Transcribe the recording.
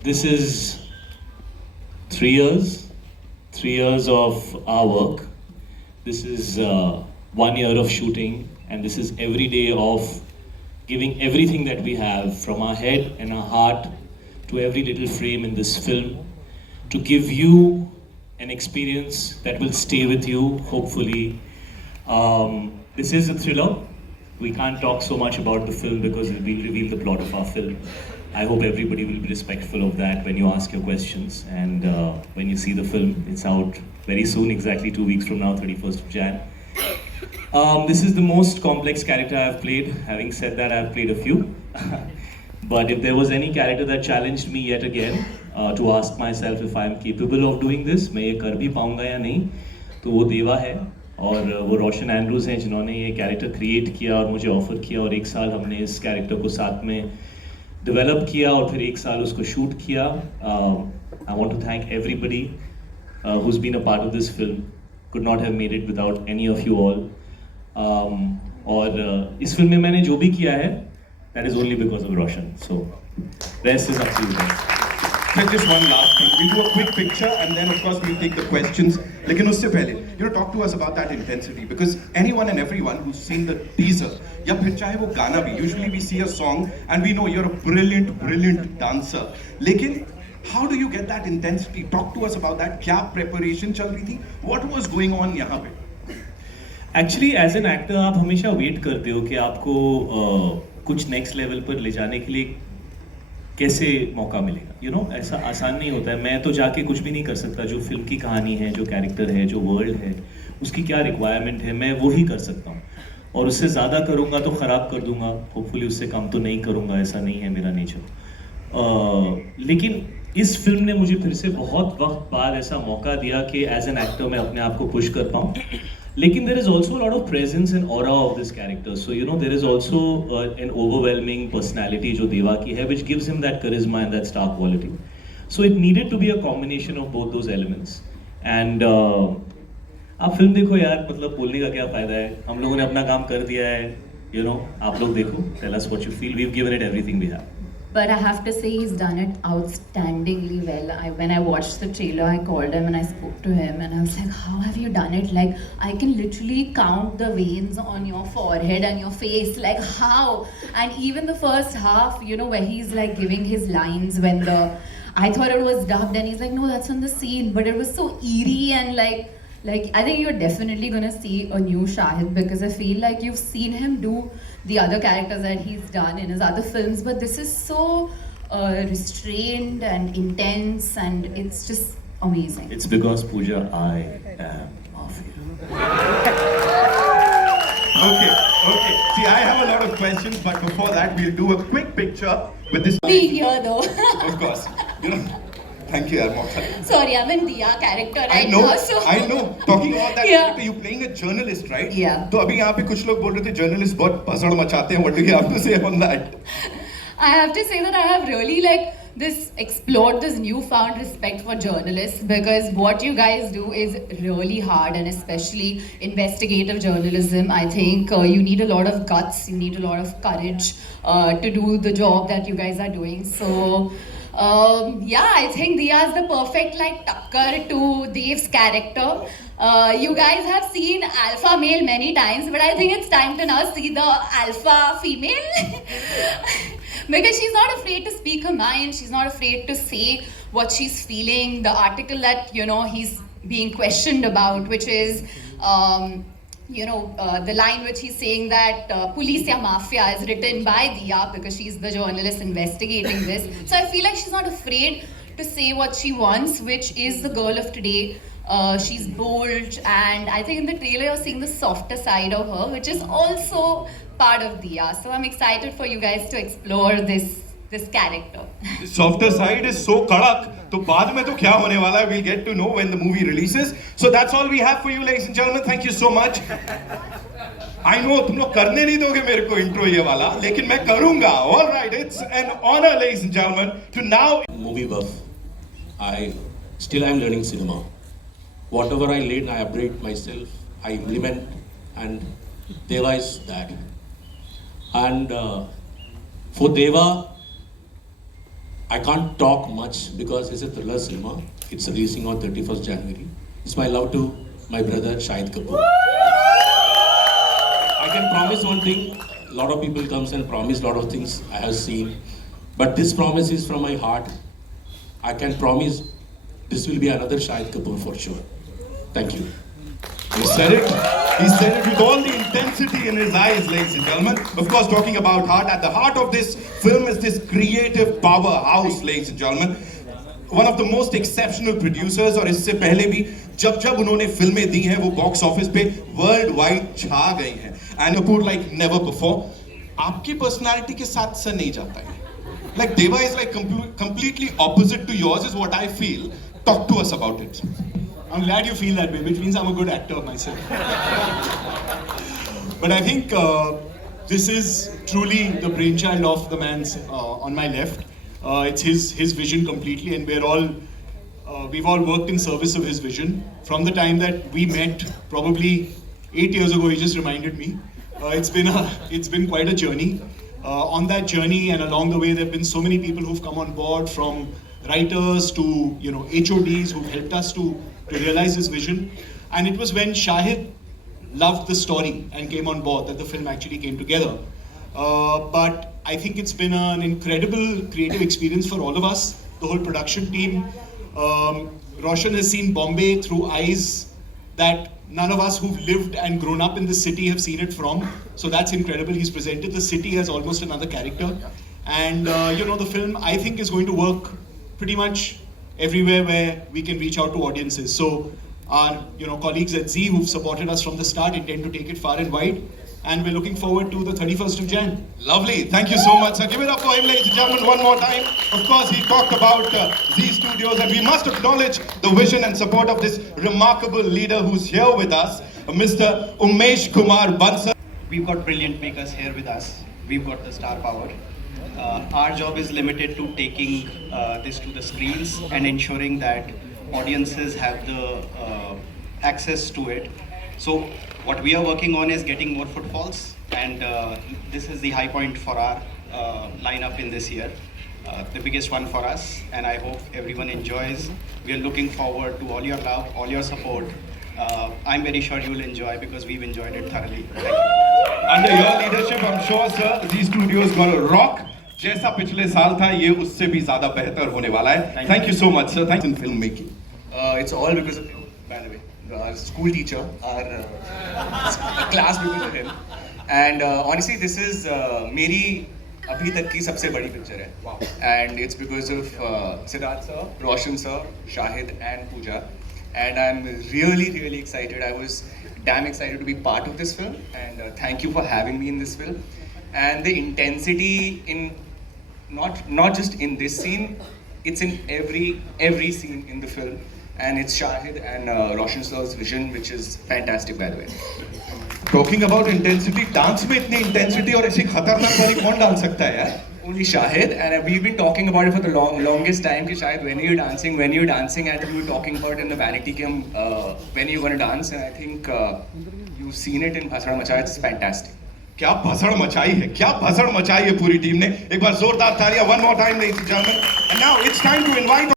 This is 3 years, 3 years of our work. This is 1 year of shooting, and this is every day of giving everything that we have from our head and our heart to every little frame in this film to give you an experience that will stay with you, hopefully. This is a thriller. We can't talk so much about the film because it will reveal the plot of our film. I hope everybody will be respectful of that when you ask your questions and when you see the film. It's out very soon, exactly 2 weeks from now, 31st of Jan. This is the most complex character I've played. Having said that, I've played a few. But if there was any character that challenged me yet again to ask myself if I'm capable of doing this, मैं ये कर भी पाऊंगा या नहीं, तो वो देवा है और वो रोशन एंड्रूज हैं जिन्होंने ये कैरेक्टर क्रिएट किया और मुझे ऑफर किया और 1 साल हमने इस कैरेक्टर को साथ में डेवलप किया और फिर 1 साल उसको शूट किया. I want to thank everybody who's been a part of this film. Could not have made it without any of you all. और इस फिल्म में मैंने जो भी किया है, that is only because of Roshan. So rest is up to you guys. So just one last thing. We'll do a quick picture and then of course we'll take the questions. लेकिन उससे पहले, talk to us about that intensity because anyone and everyone who's seen the teaser या फिर चाहे वो गाना भी, usually we see a song and we know you're a brilliant dancer. लेकिन how do you get that intensity? Talk to us about that. क्या preparation चल रही थी? What was going on यहाँ पे? Actually, as an actor, आप हमेशा wait करते हो कि आपको कुछ नेक्स्ट लेवल पर ले जाने के लिए कैसे मौका मिलेगा. ऐसा आसान नहीं होता है. मैं तो जाके कुछ भी नहीं कर सकता. जो फिल्म की कहानी है, जो कैरेक्टर है, जो वर्ल्ड है, उसकी क्या रिक्वायरमेंट है, मैं वो ही कर सकता हूँ. और उससे ज़्यादा करूँगा तो ख़राब कर दूँगा. होपफुली उससे कम तो नहीं करूँगा. ऐसा नहीं है मेरा नेचर. लेकिन इस फिल्म ने मुझे फिर से बहुत वक्त बाद ऐसा मौका दिया कि एज एन एक्टर मैं अपने आप को पुश कर पाऊँ. लेकिन there is also a lot of presence and aura of this character. So there is also an overwhelming personality जो देवा की है, which gives him that charisma and that star quality. So it needed to be a combination of both those elements. And आप film देखो यार, मतलब बोलने का क्या फायदा है. हम लोगों ने अपना काम कर दिया है. आप लोग देखो. Tell us what you feel. We've given it everything we have. But I have to say he's done it outstandingly well. When I watched the trailer, I called him and I spoke to him and I was like, how have you done it? Like, I can literally count the veins on your forehead and your face. Like, how? And even the first half, where he's like giving his lines I thought it was dubbed and he's like, no, that's on the scene. But it was so eerie and like I think you're definitely gonna see a new Shahid because I feel like you've seen him do the other characters that he's done in his other films, but this is so restrained and intense and it's just amazing. It's because Pooja, I am Mafia. Okay. See, I have a lot of questions, but before that, we'll do a quick picture with this. Being here though. Of course. Thank you, Armota. Sorry, I'm in Diya character right now. So. I know. Talking about that Yeah. character, you're playing a journalist, right? Yeah. तो अभी यहाँ पे कुछ लोग बोल रहे थे journalist बहुत भसड़ मचाते हैं. What do you have to say on that? I have to say that I have really explored this newfound respect for journalists because what you guys do is really hard and especially investigative journalism. I think you need a lot of guts, you need a lot of courage to do the job that you guys are doing. So I think Diya is the perfect tucker to Dev's character. You guys have seen alpha male many times, but I think it's time to now see the alpha female. Because she's not afraid to speak her mind, she's not afraid to say what she's feeling. The article that, he's being questioned about, which is, the line which he's saying that police ya mafia is written by Diya because she's the journalist investigating this. So I feel like she's not afraid to say what she wants, which is the girl of today. She's bold and I think in the trailer you're seeing the softer side of her, which is also part of Diya. So I'm excited for you guys to explore this character. Softer side is so kadak. तो बाद में तो क्या होने वाला है? We'll get to know when the movie releases. So that's all we have for you, ladies and gentlemen. Thank you so much. I know तुम लोग करने नहीं दोगे मेरे को intro ये वाला, लेकिन मैं करूँगा. All right, it's an honor, ladies and gentlemen, to now. Movie buff. I am learning cinema. Whatever I learn, I upgrade myself. I implement, and Deva is that. And for Deva, I can't talk much because it's a thriller cinema. It's releasing on 31st January. It's my love to my brother Shahid Kapoor. I can promise one thing. A lot of people comes and promise a lot of things I have seen, but this promise is from my heart. I can promise this will be another Shahid Kapoor for sure. Thank you. He said it. He said it with all the intensity in his eyes, ladies and gentlemen. Of course, talking about heart, at the heart of this film is this creative powerhouse, ladies and gentlemen. One of the most exceptional producers, और इससे पहले भी जब जब उन्होंने फिल्में दी हैं वो बॉक्स ऑफिस पे वर्ल्ड वाइड छा गई हैं. And Kapoor like never before. आपकी पर्सनालिटी के साथ सर नहीं जाता है. Like Deva is like completely opposite to yours is what I feel. Talk to us about it. I'm glad you feel that way, which means I'm a good actor myself. But I think this is truly the brainchild of the man on my left. It's his vision completely, and we've all worked in service of his vision. From the time that we met, probably 8 years ago, he just reminded me. It's been quite a journey. On that journey and along the way, there have been so many people who've come on board, from writers to HODs who've helped us to realize his vision. And it was when Shahid loved the story and came on board that the film actually came together. But I think it's been an incredible creative experience for all of us, the whole production team. Roshan has seen Bombay through eyes that none of us who've lived and grown up in the city have seen it from. So that's incredible. He's presented the city as almost another character. And the film, I think, is going to work pretty much everywhere where we can reach out to audiences. So our colleagues at Z who've supported us from the start intend to take it far and wide. And we're looking forward to the 31st of Jan. Lovely. Thank you so much, sir. Give it up for him, ladies and gentlemen, one more time. Of course, he talked about Z Studios, and we must acknowledge the vision and support of this remarkable leader who's here with us, Mr. Umesh Kumar Bansal. We've got brilliant makers here with us. We've got the star power. Our job is limited to taking this to the screens and ensuring that audiences have the access to it. So what we are working on is getting more footfalls, and this is the high point for our lineup in this year. The biggest one for us, and I hope everyone enjoys. We are looking forward to all your love, all your support. I'm very sure you will enjoy because we've enjoyed it thoroughly. Thank you. Under your leadership, I'm sure, sir, Z Studios gonna rock. जैसा पिछले साल था, ये उससे भी ज़्यादा बेहतर होने वाला है. Thank you so much, sir. Thanks in filmmaking. It's all because of you, by the way. Our school teacher, our class because of him. And honestly, this is मेरी अभी तक की सबसे बड़ी picture है. Wow. And it's because of Siddharth sir, Roshan sir, Shahid and Pooja. And I'm really, really excited. I was damn excited to be part of this film. And thank you for having me in this film. And the intensity in not just in this scene, it's in every scene in the film. And it's Shahid and Roshan sir's vision, which is fantastic, by the way. Talking about intensity, dance में इतनी intensity और ऐसी खतरनाक वाली कौन डाल सकता है यार? Only Shahid, and we've been talking about it for the longest time. Ki Shahid, when are you dancing? When are you dancing? And we were talking about it in the vanity cam, when are you going to dance? And I think you've seen it in Bhasad Macha. It's fantastic. क्या भसड़ मचाई है, क्या भसड़ मचाई है पूरी team ने. एक बार जोरदार तालियां, one more time, ladies and gentlemen. And now it's time to invite